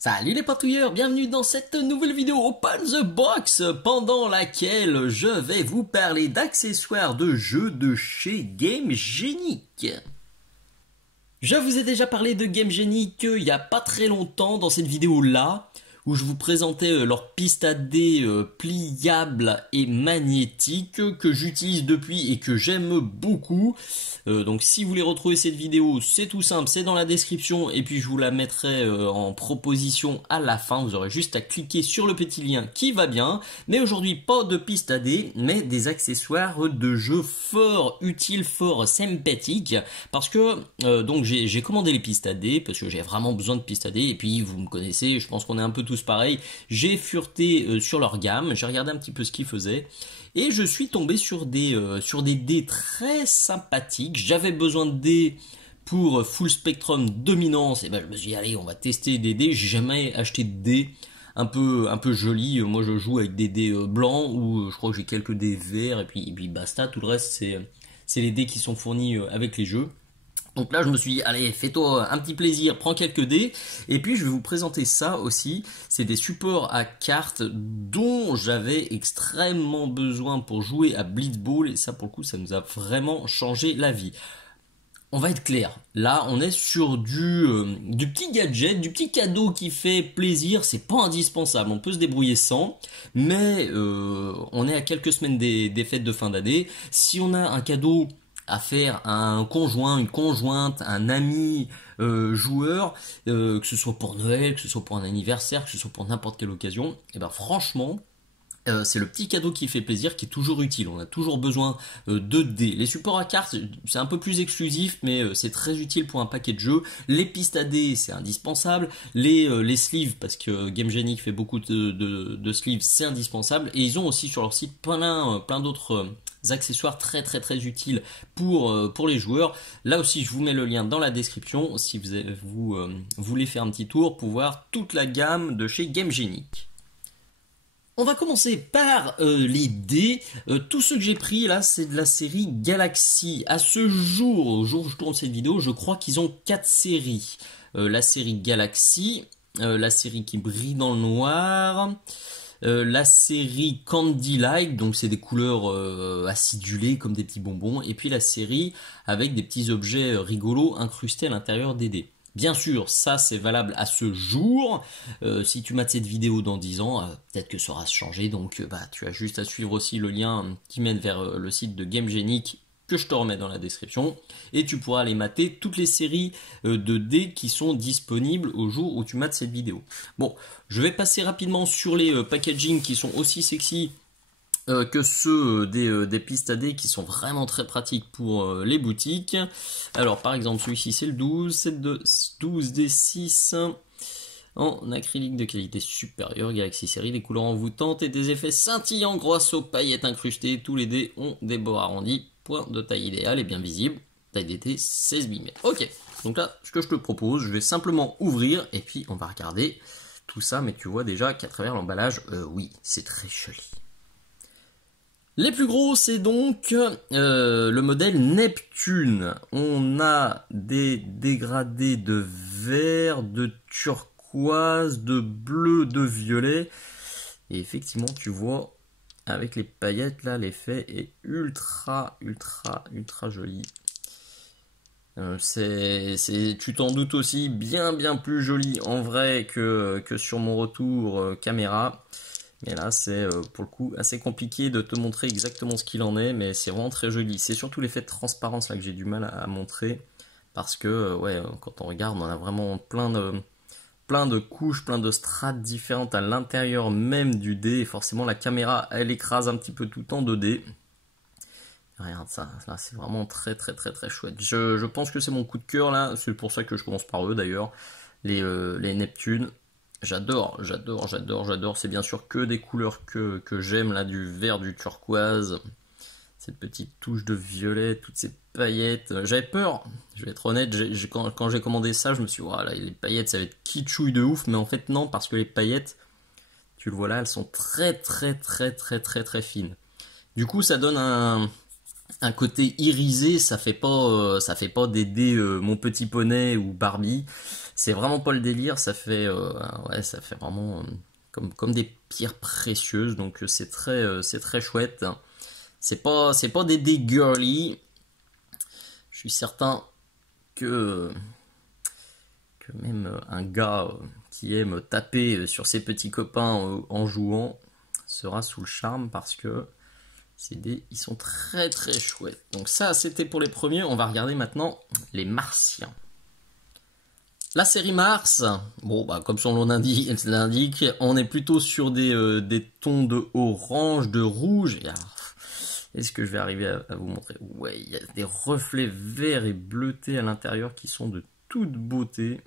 Salut les patrouilleurs, bienvenue dans cette nouvelle vidéo Open the Box pendant laquelle je vais vous parler d'accessoires de jeux de chez Game Genic. Je vous ai déjà parlé de Game Genic il n'y a pas très longtemps dans cette vidéo là où je vous présentais leur piste à dés pliable et magnétique que j'utilise depuis et que j'aime beaucoup. Donc si vous voulez retrouver cette vidéo, c'est tout simple, c'est dans la description et puis je vous la mettrai en proposition à la fin. Vous aurez juste à cliquer sur le petit lien qui va bien. Mais aujourd'hui, pas de piste à dés, mais des accessoires de jeu fort utiles, fort sympathiques. Parce que donc j'ai commandé les pistes à dés parce que j'ai vraiment besoin de pistes à dés. Et puis vous me connaissez, je pense qu'on est un peu tous pareil, j'ai fureté sur leur gamme, j'ai regardé un petit peu ce qu'ils faisaient et je suis tombé sur des dés très sympathiques. J'avais besoin de dés pour Full Spectrum Dominance et ben je me suis dit allez on va tester des dés. J'ai jamais acheté de dés un peu jolis. Moi je joue avec des dés blancs ou je crois que j'ai quelques dés verts et puis basta, tout le reste c'est les dés qui sont fournis avec les jeux. Donc là je me suis dit allez fais-toi un petit plaisir, prends quelques dés et puis je vais vous présenter ça aussi. C'est des supports à cartes dont j'avais extrêmement besoin pour jouer à Blitzball et ça pour le coup ça nous a vraiment changé la vie. On va être clair, là on est sur du petit gadget, du petit cadeau qui fait plaisir, c'est pas indispensable, on peut se débrouiller sans, mais on est à quelques semaines des fêtes de fin d'année. Si on a un cadeau à faire à un conjoint, une conjointe, un ami joueur, que ce soit pour Noël, que ce soit pour un anniversaire, que ce soit pour n'importe quelle occasion, et ben franchement, c'est le petit cadeau qui fait plaisir, qui est toujours utile. On a toujours besoin de dés. Les supports à cartes, c'est un peu plus exclusif, mais c'est très utile pour un paquet de jeux. Les pistes à dés, c'est indispensable. Les sleeves, parce que Game Genic fait beaucoup de sleeves, c'est indispensable. Et ils ont aussi sur leur site plein d'autres accessoires très utiles pour les joueurs. Là aussi, je vous mets le lien dans la description si vous voulez faire un petit tour pour voir toute la gamme de chez Game Genic. On va commencer par les dés. Tous ceux que j'ai pris là, c'est de la série Galaxy. À ce jour, au jour où je tourne cette vidéo, je crois qu'ils ont 4 séries. La série Galaxy, la série qui brille dans le noir, la série Candy Like, donc c'est des couleurs acidulées comme des petits bonbons, et puis la série avec des petits objets rigolos incrustés à l'intérieur des dés. Bien sûr, ça c'est valable à ce jour. Si tu mates cette vidéo dans 10 ans, peut-être que ça aura changé. Donc tu as juste à suivre aussi le lien qui mène vers le site de Game Genic que je te remets dans la description. Et tu pourras aller mater toutes les séries de dés qui sont disponibles au jour où tu mates cette vidéo. Bon, je vais passer rapidement sur les packaging qui sont aussi sexy que ceux des pistes à dés qui sont vraiment très pratiques pour les boutiques. Alors par exemple celui-ci c'est le 12, c'est de 12 D6 en acrylique de qualité supérieure, Galaxy Série, des couleurs envoûtantes et des effets scintillants grâce aux paillettes incrustées. Tous les dés ont des bords arrondis, point de taille idéale et bien visible, taille des dés 16 mm. Ok, donc là ce que je te propose, je vais simplement ouvrir et puis on va regarder tout ça, mais tu vois déjà qu'à travers l'emballage, oui c'est très joli. Les plus gros, c'est donc le modèle Neptune. On a des dégradés de vert, de turquoise, de bleu, de violet. Et effectivement, tu vois, avec les paillettes, là, l'effet est ultra joli. Tu t'en doutes aussi, bien plus joli en vrai que sur mon retour caméra. Mais là, c'est pour le coup assez compliqué de te montrer exactement ce qu'il en est, mais c'est vraiment très joli. C'est surtout l'effet de transparence là que j'ai du mal à montrer, parce que ouais, quand on regarde, on a vraiment plein de couches, plein de strates différentes à l'intérieur même du dé. Et forcément, la caméra, elle écrase un petit peu tout en 2D. Regarde ça, là c'est vraiment très chouette. Je pense que c'est mon coup de cœur là, c'est pour ça que je commence par eux d'ailleurs, les Neptunes. J'adore, c'est bien sûr que des couleurs que j'aime là, du vert, du turquoise, cette petite touche de violet, toutes ces paillettes. J'avais peur, je vais être honnête, quand j'ai commandé ça, je me suis dit, voilà, les paillettes ça va être kitschouille de ouf, mais en fait non, parce que les paillettes, tu le vois là, elles sont très fines. Du coup ça donne un côté irisé, ça fait pas des dés Mon Petit Poney ou Barbie. C'est vraiment pas le délire, ça fait vraiment comme des pierres précieuses, donc c'est très chouette. C'est pas des dés girly. Je suis certain que même un gars qui aime taper sur ses petits copains en jouant sera sous le charme, parce que ces dés, ils sont très chouettes. Donc ça, c'était pour les premiers. On va regarder maintenant les Martiens. La série Mars, bon, bah, comme son nom l'indique, on est plutôt sur des tons de orange, de rouge. Est-ce que je vais arriver à vous montrer? Ouais, il y a des reflets verts et bleutés à l'intérieur qui sont de toute beauté.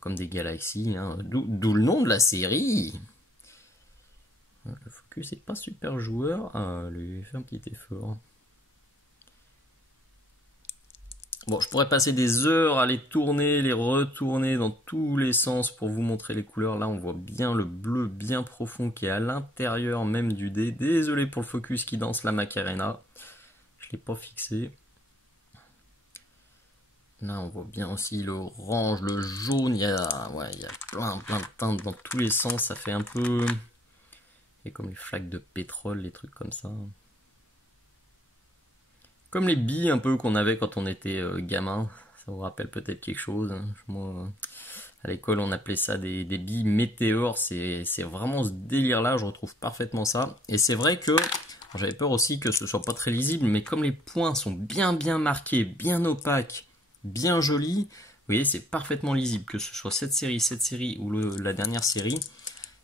Comme des galaxies, hein. D'où le nom de la série. Le focus n'est pas super joueur. Lui fait un petit effort. Bon, je pourrais passer des heures à les tourner, les retourner dans tous les sens pour vous montrer les couleurs. Là, on voit bien le bleu bien profond qui est à l'intérieur même du dé. Désolé pour le focus qui danse la Macarena. Je ne l'ai pas fixé. Là, on voit bien aussi l'orange, le jaune. Il y a plein de teintes dans tous les sens. Ça fait un peu... Et comme les flaques de pétrole, les trucs comme ça. Comme les billes un peu qu'on avait quand on était gamin. Ça vous rappelle peut-être quelque chose. Moi, à l'école, on appelait ça des billes météores. C'est vraiment ce délire-là. Je retrouve parfaitement ça. Et c'est vrai que j'avais peur aussi que ce soit pas très lisible. Mais comme les points sont bien marqués, bien opaques, bien jolis, vous voyez, c'est parfaitement lisible. Que ce soit cette série ou la dernière série.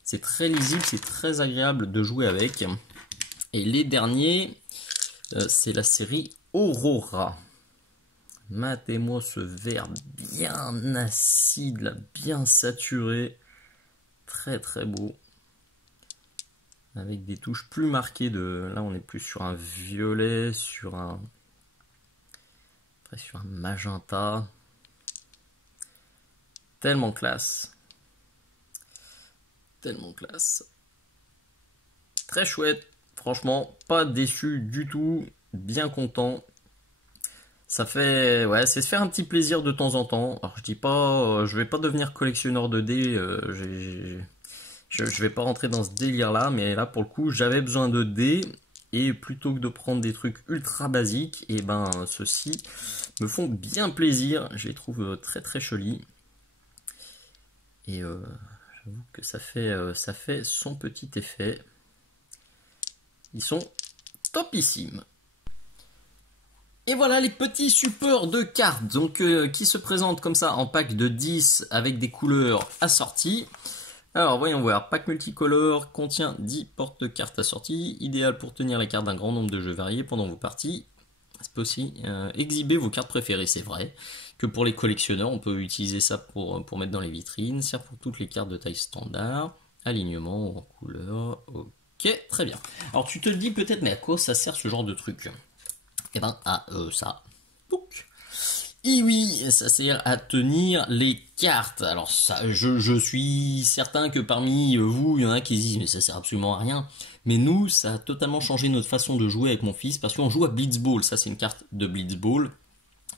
C'est très lisible, c'est très agréable de jouer avec. Et les derniers, c'est la série Aurora. Matez-moi ce vert bien acide, là, bien saturé. Très beau. Avec des touches plus marquées là, on est plus sur un violet, sur un magenta. Tellement classe. Tellement classe. Très chouette. Franchement, pas déçu du tout. Bien content. Ça fait... Ouais, c'est se faire un petit plaisir de temps en temps. Alors, je dis pas... je vais pas devenir collectionneur de dés. Je vais pas rentrer dans ce délire-là. Mais là, pour le coup, j'avais besoin de dés. Et plutôt que de prendre des trucs ultra basiques, et ben, ceux-ci me font bien plaisir. Je les trouve très jolis. Et... j'avoue que ça fait son petit effet. Ils sont topissimes. Et voilà les petits supports de cartes, donc qui se présentent comme ça en pack de 10 avec des couleurs assorties. Alors voyons voir, pack multicolore contient 10 porte-cartes assorties, idéal pour tenir les cartes d'un grand nombre de jeux variés pendant vos parties. C'est peut aussi exhiber vos cartes préférées, c'est vrai. Que pour les collectionneurs, on peut utiliser ça pour mettre dans les vitrines. Sert pour toutes les cartes de taille standard. Alignement en couleur. Ok, très bien. Alors tu te dis peut-être, mais à quoi ça sert ce genre de truc? Eh ben, à ça. Pouc. Et oui, ça sert à tenir les cartes. Alors ça, je suis certain que parmi vous, il y en a qui disent, mais ça sert absolument à rien. Mais nous, ça a totalement changé notre façon de jouer avec mon fils, parce qu'on joue à Blitzball. Ça, c'est une carte de Blitzball.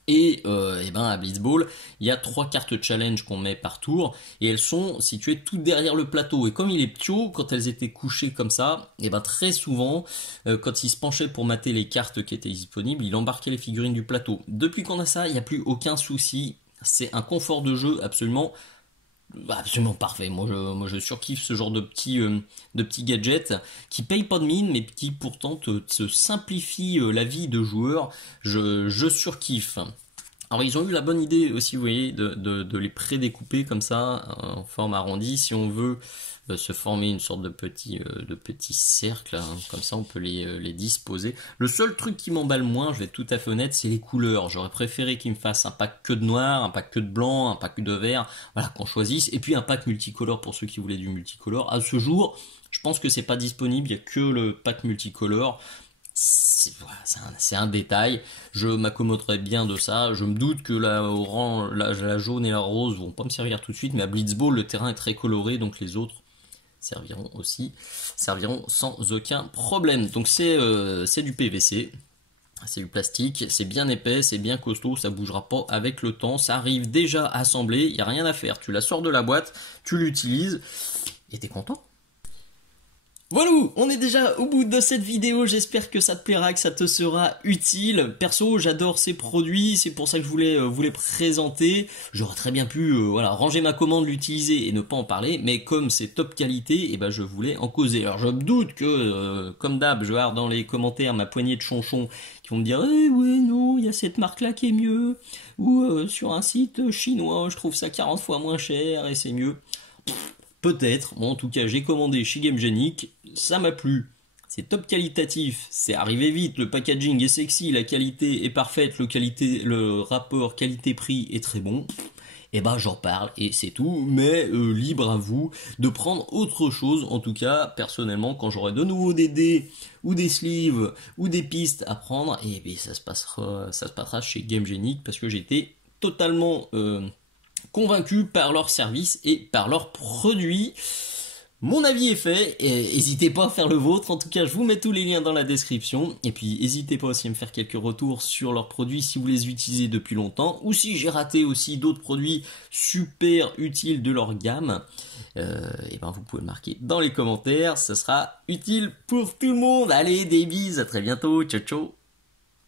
Et ben à Blitzball, il y a 3 cartes challenge qu'on met par tour, et elles sont situées tout derrière le plateau. Et comme il est ptio, quand elles étaient couchées comme ça, et ben très souvent, quand il se penchait pour mater les cartes qui étaient disponibles, il embarquait les figurines du plateau. Depuis qu'on a ça, il n'y a plus aucun souci. C'est un confort de jeu absolument parfait. Moi je surkiffe ce genre de petits gadgets qui payent pas de mine, mais qui pourtant te simplifient la vie de joueur. Je surkiffe. Alors ils ont eu la bonne idée aussi, vous voyez, de les prédécouper comme ça en forme arrondie. Si on veut se former une sorte de petit cercle, hein, comme ça on peut les disposer. Le seul truc qui m'emballe moins, je vais être tout à fait honnête, c'est les couleurs. J'aurais préféré qu'ils me fassent un pack que de noir, un pack que de blanc, un pack de vert, voilà, qu'on choisisse, et puis un pack multicolore pour ceux qui voulaient du multicolore. À ce jour, je pense que c'est pas disponible, il n'y a que le pack multicolore. C'est un détail, je m'accommoderai bien de ça. Je me doute que la jaune et la rose vont pas me servir tout de suite, mais à Blitzball le terrain est très coloré, donc les autres serviront sans aucun problème. Donc c'est du PVC. C'est du plastique, c'est bien épais, c'est bien costaud, ça bougera pas avec le temps, ça arrive déjà assemblé, il n'y a rien à faire. Tu la sors de la boîte, tu l'utilises et t'es content. Voilà, on est déjà au bout de cette vidéo, j'espère que ça te plaira, que ça te sera utile. Perso, j'adore ces produits, c'est pour ça que je voulais vous les présenter. J'aurais très bien pu ranger ma commande, l'utiliser et ne pas en parler, mais comme c'est top qualité, et ben je voulais en causer. Alors je me doute que, comme d'hab, je vais avoir dans les commentaires ma poignée de chonchons qui vont me dire ouais non, il y a cette marque-là qui est mieux, ou sur un site chinois, je trouve ça 40 fois moins cher et c'est mieux. Peut-être, bon, en tout cas j'ai commandé chez Gamegenic, ça m'a plu, c'est top qualitatif, c'est arrivé vite, le packaging est sexy, la qualité est parfaite, le rapport qualité-prix est très bon, et ben j'en parle et c'est tout, mais libre à vous de prendre autre chose. En tout cas personnellement quand j'aurai de nouveau des dés ou des sleeves ou des pistes à prendre, et bien ça se passera chez Gamegenic parce que j'étais totalement convaincu par leur service et par leurs produits. Mon avis est fait, et n'hésitez pas à faire le vôtre, en tout cas je vous mets tous les liens dans la description, et puis n'hésitez pas aussi à me faire quelques retours sur leurs produits si vous les utilisez depuis longtemps, ou si j'ai raté aussi d'autres produits super utiles de leur gamme, et ben vous pouvez le marquer dans les commentaires, ça sera utile pour tout le monde. Allez, des bises, à très bientôt, ciao ciao.